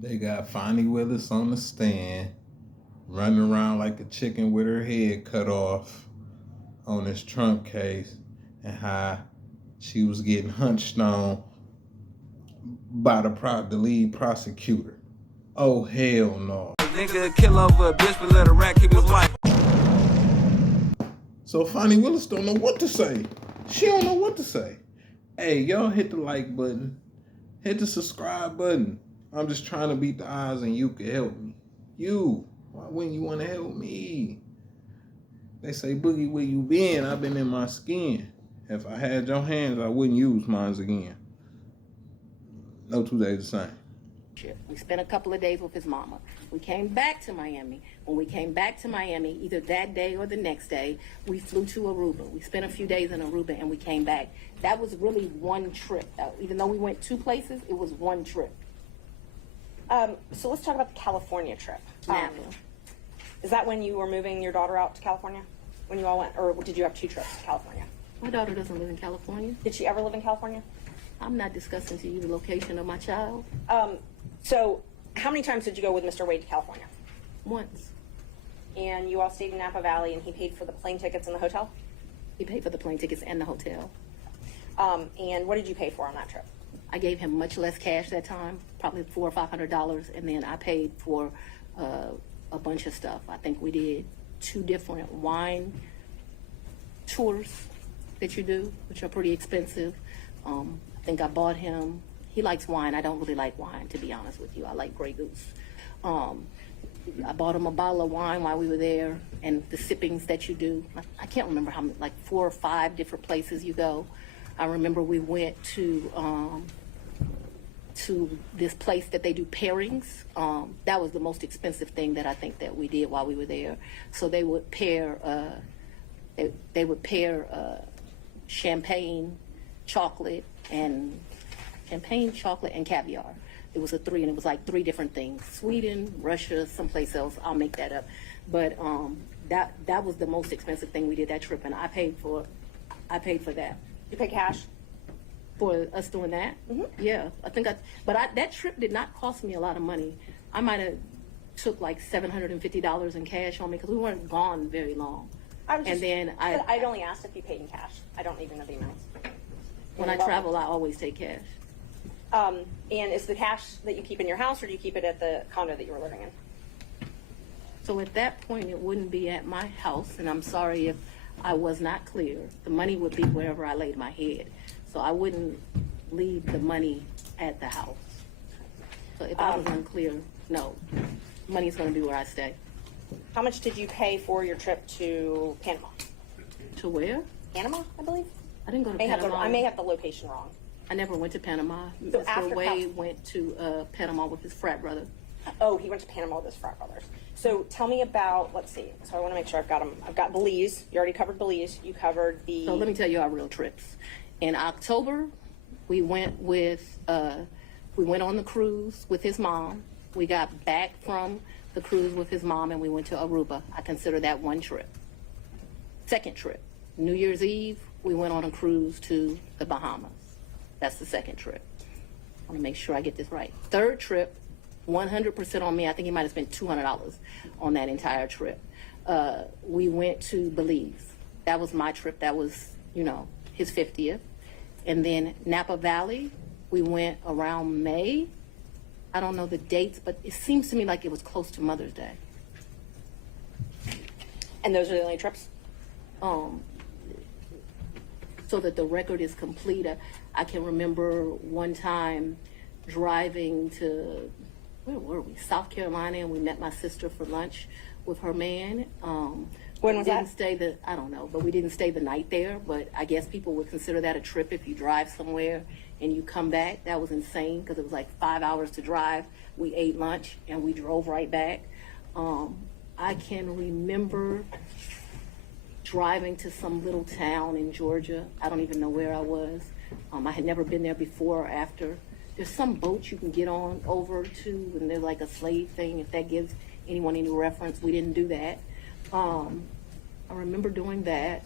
They got Fani Willis on the stand, running around like a chicken with her head cut off on this Trump case, and how she was getting hunched on by the lead prosecutor. Oh, hell no. Nigga kill over a bitch, but let a rat keep his wife. So Fani Willis don't know what to say. She don't know what to say. Hey, y'all hit the like button. Hit the subscribe button. I'm just trying to beat the odds and you can help me. You, why wouldn't you want to help me? They say, Boogie, where you been? I've been in my skin. If I had your hands, I wouldn't use mine again. No 2 days the same. We spent a couple of days with his mama. We came back to Miami. When we came back to Miami, either that day or the next day, we flew to Aruba. We spent a few days in Aruba and we came back. That was really one trip. Even though we went 2 places, it was one trip. So let's talk about the California trip. Napa. Is that when you were moving your daughter out to California? When you all went, or did you have 2 trips to California? My daughter doesn't live in California. Did she ever live in California? I'm not discussing to you the location of my child. So how many times did you go with Mr. Wade to California? Once. And you all stayed in Napa Valley and he paid for the plane tickets and the hotel? He paid for the plane tickets and the hotel. And what did you pay for on that trip? I gave him much less cash that time, probably $400 or $500, and then I paid for a bunch of stuff. I think we did 2 different wine tours that you do, which are pretty expensive. I think I bought him, he likes wine. I don't really like wine, to be honest with you. I like Grey Goose. I bought him a bottle of wine while we were there, and the sippings that you do. I can't remember how many, like 4 or 5 different places you go. I remember we went to this place that they do pairings. That was the most expensive thing that I think that we did while we were there. So they would pair, champagne, chocolate, and caviar. It was a 3, and it was like 3 different things: Sweden, Russia, someplace else. I'll make that up. But that was the most expensive thing we did that trip, and I paid for that. You pay cash? For us doing that? Mm-hmm. Yeah, that trip did not cost me a lot of money. I might have took like $750 in cash on me because we weren't gone very long. I'd only asked if you paid in cash. I don't even know the amounts. When I travel, I always take cash. And is the cash that you keep in your house, or do you keep it at the condo that you were living in? So at that point, it wouldn't be at my house, and I'm sorry if I was not clear. The money would be wherever I laid my head. So I wouldn't leave the money at the house. So if I was unclear, no, money's going to be where I stay. How much did you pay for your trip to Panama? To where? Panama, I believe. I didn't go to Panama. I may have the location wrong. I never went to Panama. So Mr. Wade went to Panama with his frat brother. Oh, he went to Panama with his frat brothers. So tell me about, let's see. So I want to make sure I've got them. I've got Belize. You already covered Belize. You covered the... So let me tell you our real trips. In October, we went on the cruise with his mom. We got back from the cruise with his mom and we went to Aruba. I consider that one trip. Second trip, New Year's Eve, we went on a cruise to the Bahamas. That's the second trip. I want to make sure I get this right. Third trip, 100% on me. I think he might have spent $200 on that entire trip. We went to Belize. That was my trip. That was, his 50th. And then Napa Valley, we went around May. I don't know the dates, but it seems to me like it was close to Mother's Day. And those are the only trips? So that the record is complete, I can remember one time driving to, where were we? South Carolina, and we met my sister for lunch with her man. When was that? I don't know, but we didn't stay the night there. But I guess people would consider that a trip if you drive somewhere and you come back. That was insane because it was like 5 hours to drive. We ate lunch and we drove right back. I can remember driving to some little town in Georgia. I don't even know where I was. I had never been there before or after. There's some boat you can get on over to, and there's like a slave thing, if that gives anyone any reference. We didn't do that. I remember doing that.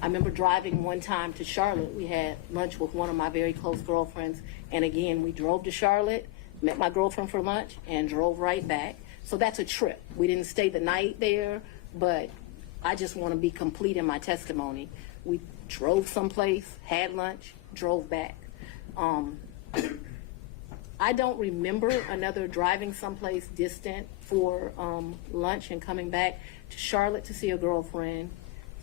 I remember driving one time to Charlotte. We had lunch with one of my very close girlfriends, and again, we drove to Charlotte, met my girlfriend for lunch, and drove right back. So that's a trip. We didn't stay the night there, but I just want to be complete in my testimony. We drove someplace, had lunch, drove back. I don't remember another driving someplace distant for lunch and coming back to Charlotte to see a girlfriend,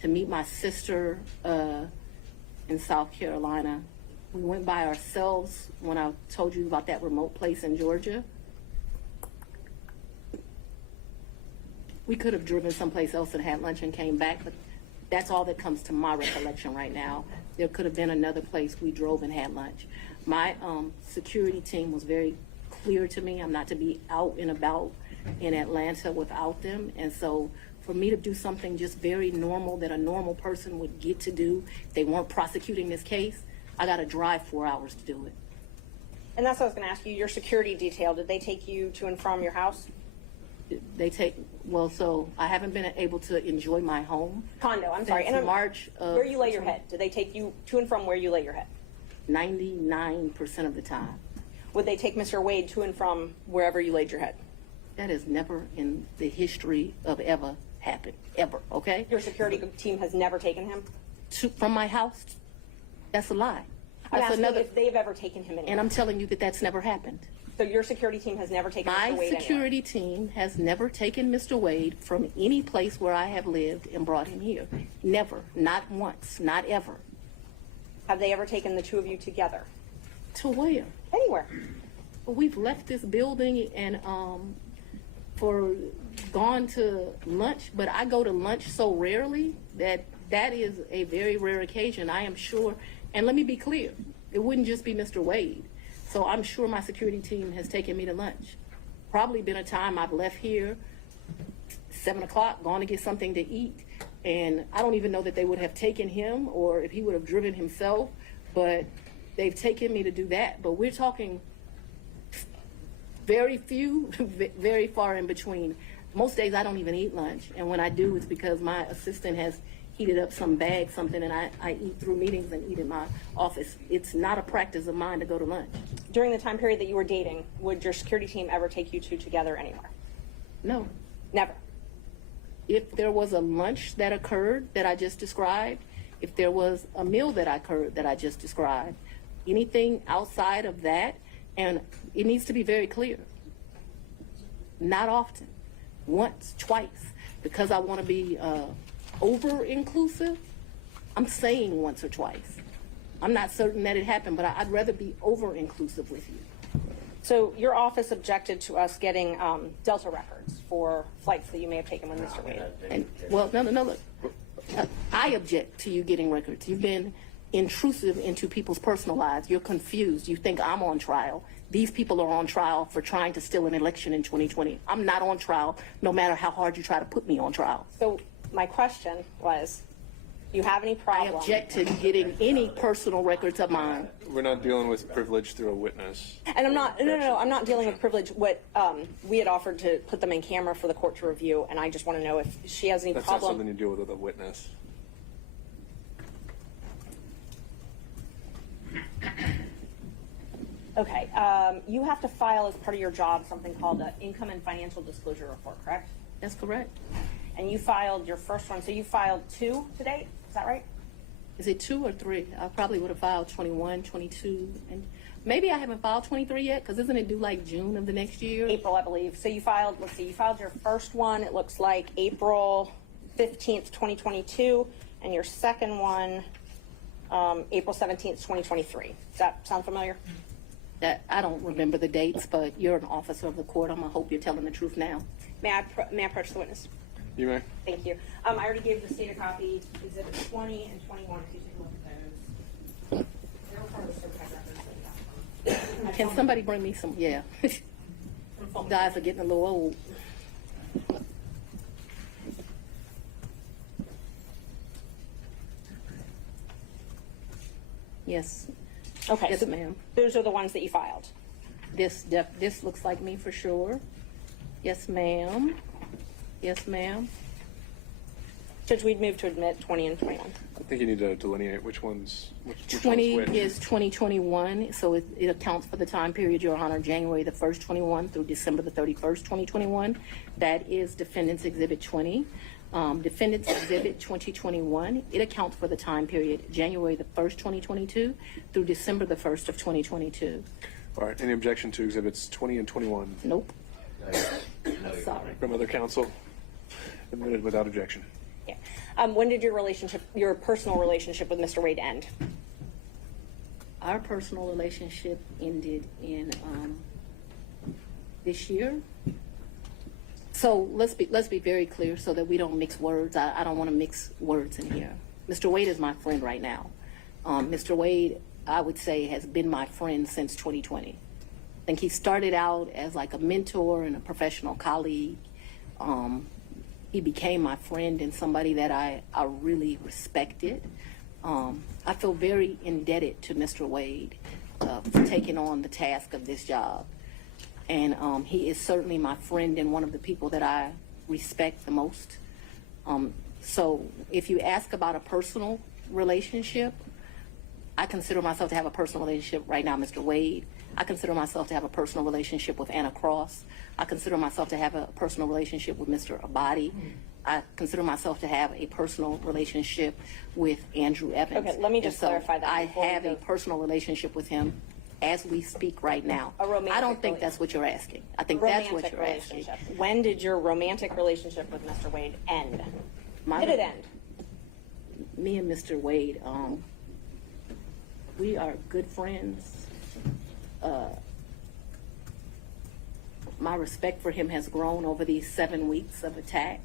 to meet my sister in South Carolina. We went by ourselves when I told you about that remote place in Georgia. We could have driven someplace else and had lunch and came back, but that's all that comes to my recollection right now. There could have been another place we drove and had lunch. My security team was very clear to me. I'm not to be out and about in Atlanta without them. And so for me to do something just very normal that a normal person would get to do if they weren't prosecuting this case, I got to drive 4 hours to do it. And that's what I was going to ask you. Your security detail, did they take you to and from your house? So I haven't been able to enjoy my home. Condo, I'm sorry. Since March of where you lay your head. Did they take you to and from where you lay your head? 99% of the time. Would they take Mr. Wade to and from wherever you laid your head? That has never in the history of ever happened, ever, okay? Your security team has never taken him? From my house? That's a lie. I'm That's asking another, if they've ever taken him anywhere. and I'm telling you that that's never happened. So your security team has never taken Mr. My Wade security anywhere? team has never taken Mr. Wade from any place where I have lived and brought him here. Never, not once, not ever. Have they ever taken the two of you together? To where? Anywhere. We've left this building and gone to lunch, but I go to lunch so rarely that is a very rare occasion. I am sure, and let me be clear, it wouldn't just be Mr. Wade. So I'm sure my security team has taken me to lunch. Probably been a time I've left here 7 o'clock, gone to get something to eat, and I don't even know that they would have taken him or if he would have driven himself, but they've taken me to do that. But we're talking very few, very far in between. Most days I don't even eat lunch, and when I do, it's because my assistant has heated up some bag, something, and I eat through meetings and eat in my office. It's not a practice of mine to go to lunch. During the time period that you were dating, would your security team ever take you two together anywhere? No. Never. If there was a lunch that occurred that I just described, if there was a meal that occurred that I just described, anything outside of that, and it needs to be very clear, not often, once, twice, because I want to be over-inclusive, I'm saying once or twice. I'm not certain that it happened, but I'd rather be over-inclusive with you. So your office objected to us getting Delta records for flights that you may have taken with Mr. Wade. And, well, no, look. I object to you getting records. You've been intrusive into people's personal lives. You're confused. You think I'm on trial. These people are on trial for trying to steal an election in 2020. I'm not on trial, no matter how hard you try to put me on trial. So my question was, do you have any I problem? object to getting any personal records of mine. We're not dealing with privilege through a witness. And I'm not, no, I'm not dealing with privilege. What we had offered to put them in camera for the court to review, and I just want to know if she has any That's not problem. something you deal with a witness. Okay, you have to file as part of your job something called an income and financial disclosure report, correct? That's correct. And you filed your first one, so you filed 2 to date, is that right? Is it 2 or 3? I probably would have filed 21, 22, and maybe I haven't filed 23 yet, because isn't it due like June of the next year? April, I believe. So you filed, let's see, you filed your first one, it looks like April 15th, 2022, and your second one, April 17th, 2023. Does that sound familiar? That I don't remember the dates, but you're an officer of the court. I'm gonna hope you're telling the truth now. May I approach the witness? You may. Thank you. I already gave the state a copy, exhibits 20 and 21, if you take a look at those. They're part of the certified records that we got. Can somebody bring me some? Yeah. Guys are getting a little old. Yes. Okay, Yes, so ma'am. those are the ones that you filed. This looks like me for sure. Yes, ma'am. Yes, ma'am. Judge, we'd move to admit 20 and 21. I think you need to delineate which one's which 20 one's which. is 2021, so it accounts for the time period, Your Honor, January the 1st, 21 through December the 31st, 2021. That is Defendant's Exhibit 20. Defendant's Exhibit 2021, it accounts for the time period, January the 1st, 2022 through December the 1st of 2022. All right. Any objection to exhibits 20 and 21 Nope. Sorry. from other counsel? Admitted without objection. Yeah. When did your personal relationship with Mr. Wade end? Our personal relationship ended in this year. So let's be very clear so that we don't mix words. I don't want to mix words in here. Mr. Wade is my friend right now. Mr. Wade, I would say, has been my friend since 2020. I think he started out as like a mentor and a professional colleague. He became my friend and somebody that I really respected. I feel very indebted to Mr. Wade for taking on the task of this job. And he is certainly my friend and one of the people that I respect the most. So if you ask about a personal relationship, I consider myself to have a personal relationship right now, Mr. Wade. I consider myself to have a personal relationship with Anna Cross. I consider myself to have a personal relationship with Mr. Abadi. I consider myself to have a personal relationship with Andrew Evans. Okay, let me just And so clarify that I before we have go. a personal relationship with him as we speak right now. A romantic I don't think rela- that's what you're asking. I think that's what Romantic you're asking. relationship. When did your romantic relationship with Mr. Wade end? My- Did it end? Me and Mr. Wade, we are good friends. My respect for him has grown over these 7 weeks of attacks.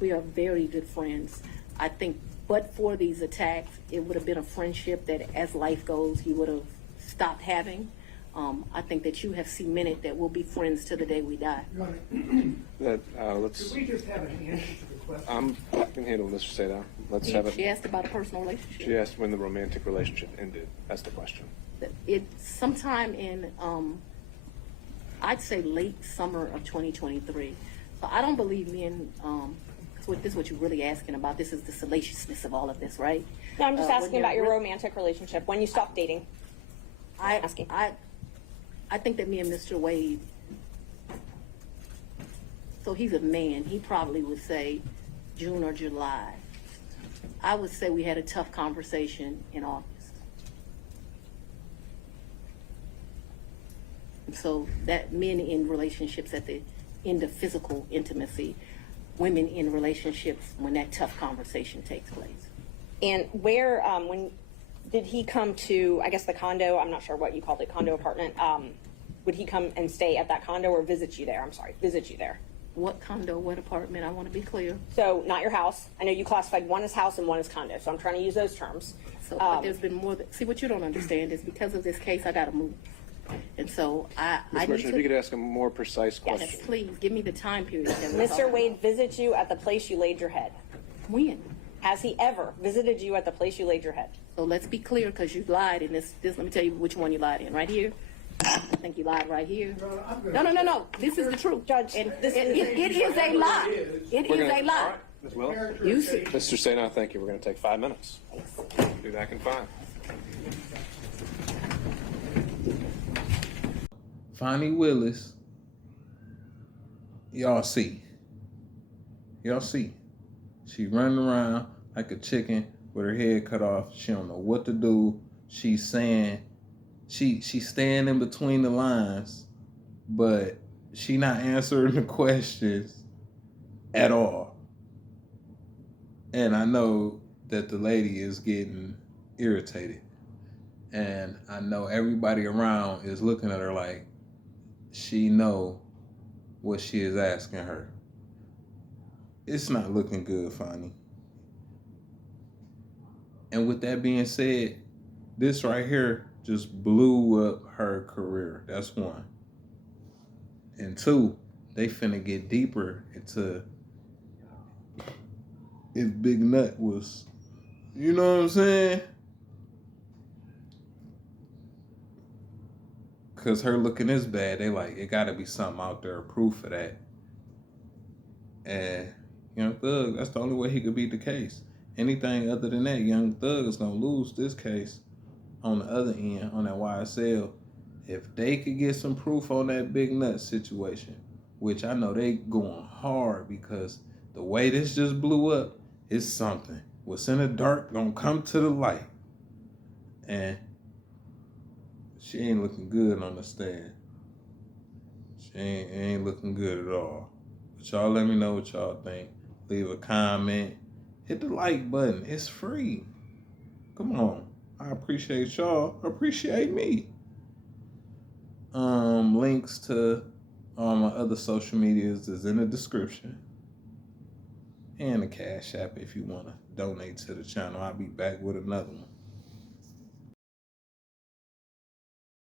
We are very good friends. I think, but for these attacks, it would have been a friendship that, as life goes, he would have stopped having. I think that you have cemented that we'll be friends to the day we die. That let's. Could we just have an answer to the question? I can handle Mr. Seda. Let's have She it. asked about a personal relationship. She asked when the romantic relationship ended. That's the question. It's sometime in, I'd say late summer of 2023. So I don't believe me in, this is what you're really asking about. This is the salaciousness of all of this, right? No, I'm just When asking you're about your re- romantic relationship, when you stopped dating. asking. I think that me and Mr. Wade, so he's a man, he probably would say June or July. I would say we had a tough conversation in August. So that men in relationships at the end of physical intimacy, women in relationships when that tough conversation takes place. And where, when did he come to, I guess the condo, I'm not sure what you called it, condo apartment, would he come and stay at that condo or visit you there? I'm sorry, visit you there. What condo, what apartment, I want to be clear. So not your house. I know you classified one as house and one as condo, so I'm trying to use those terms. So, but there's been more see, what you don't understand is because of this case, I gotta move. And so I Ms. need Merchant, if you to, could ask a more precise Yes. question. please, give me the time period that we're Mr. talking Wade visited you at the place you laid your head. about. When? Has he ever visited you at the place you laid your head? So let's be clear, because you lied in this, let me tell you which one you lied in, right here. I think you lied right here. No, this is the truth. Judge, And this it is- is a lie. It We're is gonna- a lie. All right, Ms. Willis. You see, Mr. Sena, thank you. We're going to take 5 minutes. Do that in 5. Fani Willis, y'all see. She running around like a chicken with her head cut off. She don't know what to do. She's saying, she's staying in between the lines, but she not answering the questions at all. And I know that the lady is getting irritated. And I know everybody around is looking at her like she know what she is asking her. It's not looking good, Fani. And with that being said, this right here just blew up her career. That's one. And two, they finna get deeper into if Big Nut was, you know what I'm saying? Cause her looking this bad, they like, it gotta be something out there, proof of that. And, Young Thug, that's the only way he could beat the case. Anything other than that, Young Thug is going to lose this case on the other end, on that YSL. If they could get some proof on that Big Nut situation, which I know they going hard because the way this just blew up is something. What's in the dark gonna come to the light. And she ain't looking good on the stand. She ain't looking good at all. But y'all let me know what y'all think. Leave a comment. Hit the like button. It's free. Come on. I appreciate y'all. Appreciate me. Links to all my other social medias is in the description. And the Cash App if you want to donate to the channel. I'll be back with another one.